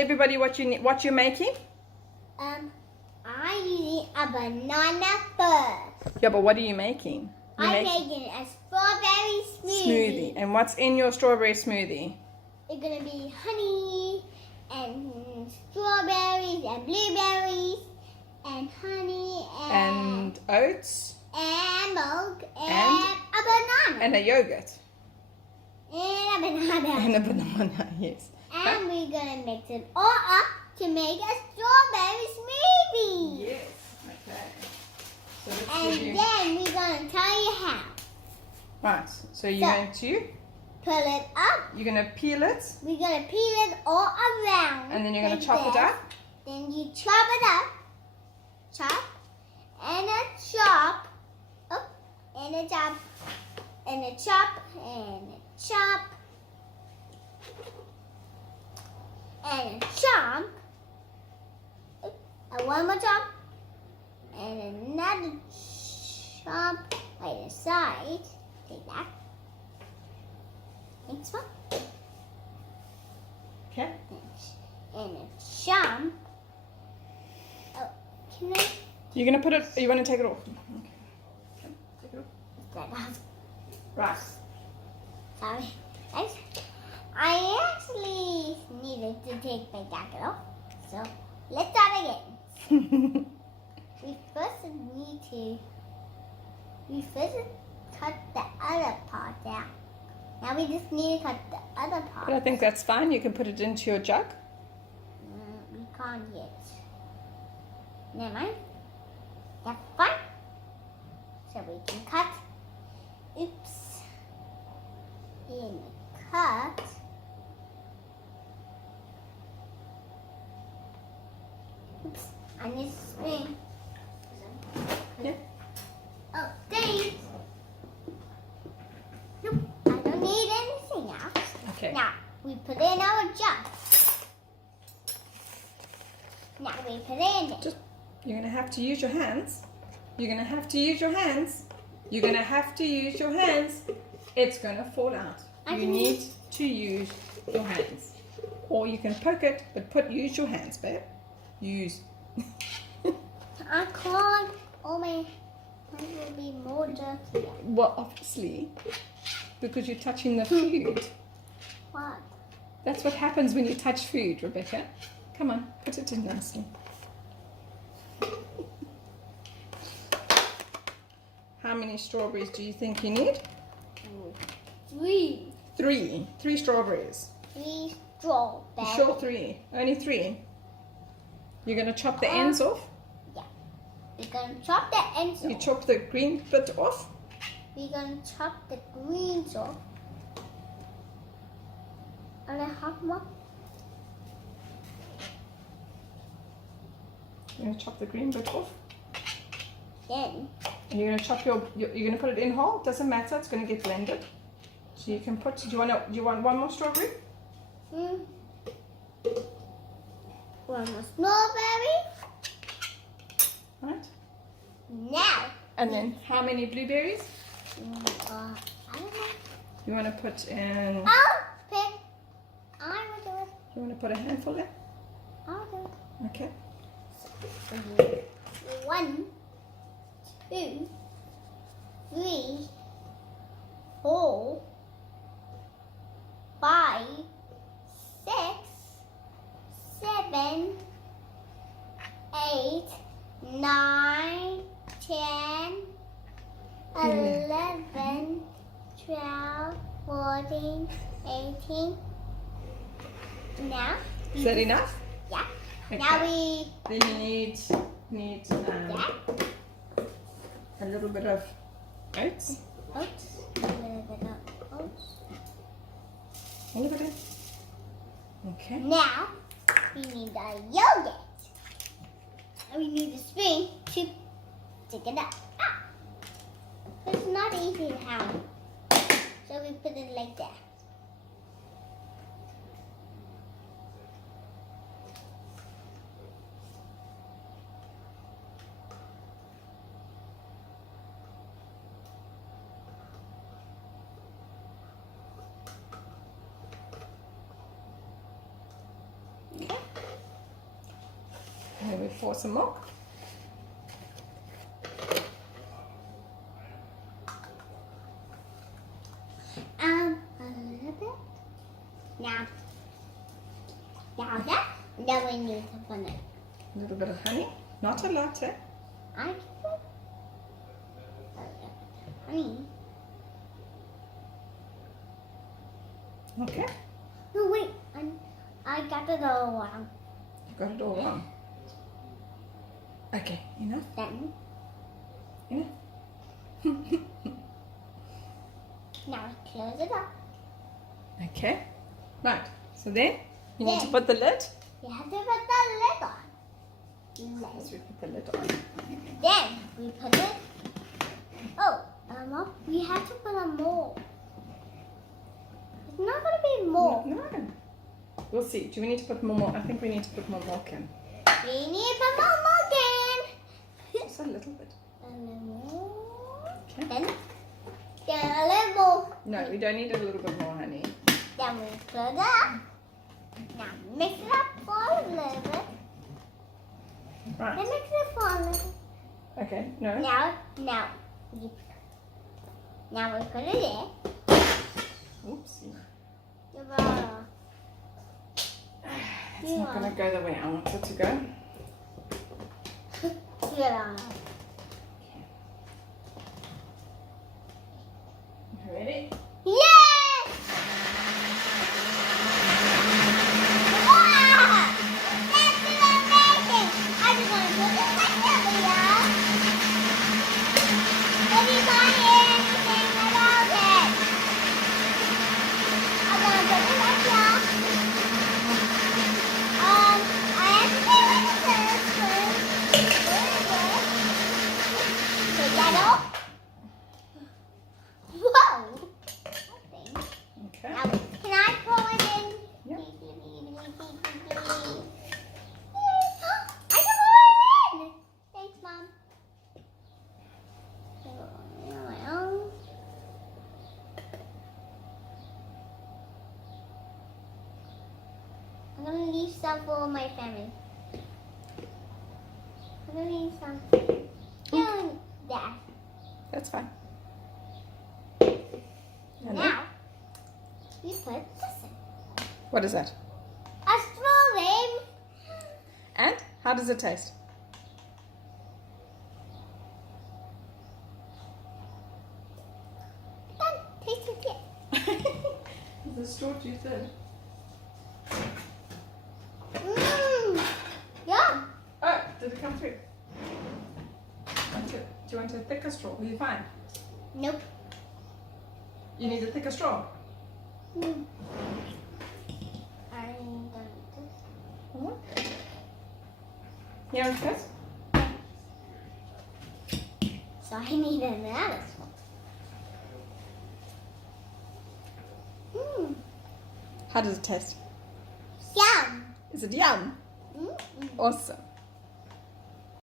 Everybody, what you're making? I'm eating a banana first. Yeah, but what are you making? I'm making a strawberry smoothie. And what's in your strawberry smoothie? It's gonna be honey and strawberries and blueberries and honey And oats and milk and a banana and a yogurt and a banana. and a banana. Yes. And we're gonna mix it all up to make a strawberry smoothie. Yes. Okay. So let's And see. then we're gonna tell you how. Right. So you're going to Pull it up. you're going to peel it, We're gonna peel it all around. and then you're going like to chop it this. up. Then you chop it up. Chop. And a chop. Up. And a chop. And a chop. And a chop. And a chop. And one more chop. And another chop by the side. Take that. Next one. Okay. And a chop. Oh, can I? You're going to put it. You want to take it off? Okay. Take it off. That off. Right. Sorry. I actually needed to take my jacket off. So let's start again. We first cut the other part out. Now we just need to cut the other part. But I think that's fine. You can put it into your jug. We can't yet. Never mind. That's fine. So we can cut. Oops. In cut. Oops. I need a spoon. Yeah. Oh, thanks. Nope. I don't need anything else. Okay. Now we put in our jug. Now we put in it. You're going to have to use your hands. You're going to have to use your hands. You're going to have to use your hands. It's going to fall out. You need to use your hands. Or you can poke it, but use your hands, babe. Use. I can't. Oh, my hands will be more dirty. Well, obviously, because you're touching the food. What? That's what happens when you touch food, Rebecca. Come on, put it in nicely. How many strawberries do you think you need? 3. 3. 3 strawberries. 3 strawberries. You sure 3? Only 3. You're going to chop the ends off? Yeah. We're going to chop the ends You off. chop the green bit off? We're going to chop the greens off. And I have more. You're going to chop the green bit off? Then And you're going to chop you're going to put it in whole? Doesn't matter, it's going to get blended. So you can put, do you want one more strawberry? one more strawberry. Right. Now. And then how many blueberries? I don't know. You want to put in, I'll pick. I will do it. you want to put a handful there? I'll do Okay. it. 1, 2, 3, 4, 5, 6, 7, 8, 9, 10, 11, 12, 14, 18. Now. Is that enough? Yeah. Okay. Now we. Then you need Yeah. a little bit of oats. Oats. A little bit of oats. A little bit. Okay. Now we need the yogurt. And we need a spoon to take it up. It's not easy to have. So we put it like that. Okay. And then we pour some milk. A little bit. Now that. Then we need to put it. A little bit of honey. Not a lot, eh? I can put a little bit of honey. Okay. No, wait. I got it all wrong. You got it all wrong. Okay, enough? Then, Enough? now close it up. Okay. Right. So then, you want to Then. put the lid? You have to put the lid on. Yes, we put the lid on. Then we put it. Oh, Mom, we have to put a mold. It's not going to be mold. No. We'll see. Do we need to put more milk? I think we need to put more milk in. We need to put more milk in. Just a little bit. A little more. Okay. Then a little more. No, we don't need a little bit more honey. Then we put it up. Now mix it up for a little bit. Then Right. mix it for a little. Okay. No. Now we put it in. Oopsie. Yeah. It's not going to go the way I want it to go. You ready? Yes! Wow! That's amazing! I just want to put this like that, y'all. Have you got anything about it? I'm going to put it like that. I have to pay like this first. Take that off. Whoa! Okay. Now, can I pull it in? Yep. I can pull it in! Thanks, Mom. I'm gonna leave some for my family. I'm gonna leave some for you. And Dad. That's fine. And then, Now, we put this in. what is that? A straw, babe. And how does it taste? Done. Taste it yet. The straw too thin. Yum. Oh, did it come through? Do you want a thicker straw? Will you find? Nope. You need a thicker straw. I'm done with this. What? Here it goes. So I need another one. How does it taste? Yum. Is it yum? Mm-mm. Awesome.